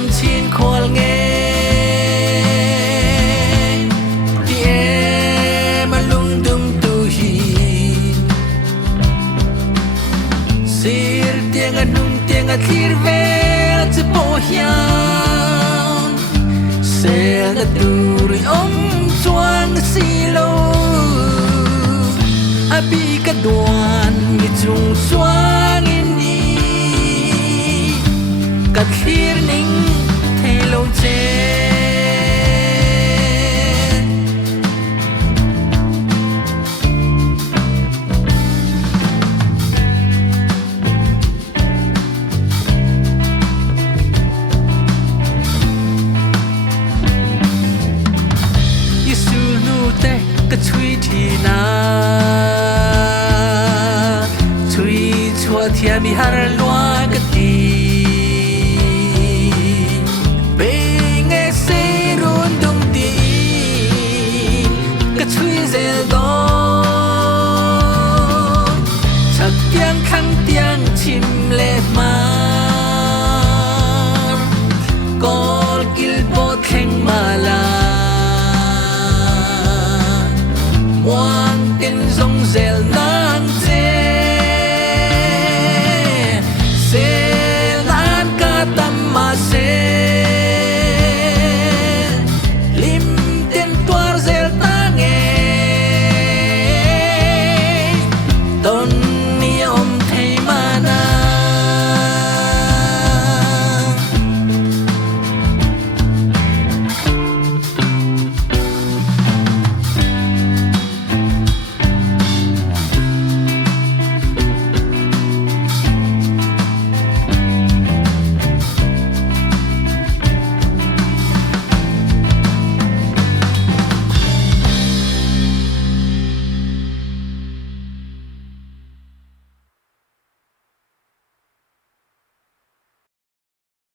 tâm chiến khoal nghe đi em mà lung tung tu hi sir tiếng anh thir về chỉ bỏ hiang sẽ là tu rồi ông choang xì lô abi cả đoàn mi chung choang in đi cả thir nính thay lâu chê cái chui thì na chui chua thia mi har loa cái ti bê nghe se run đông ti cái chui dễ đó chắc tiếng khăng tiếng chim lệ mà có kil bot khen mà la One tin dòng dèl nang dê Sê lan ca tâm mà sê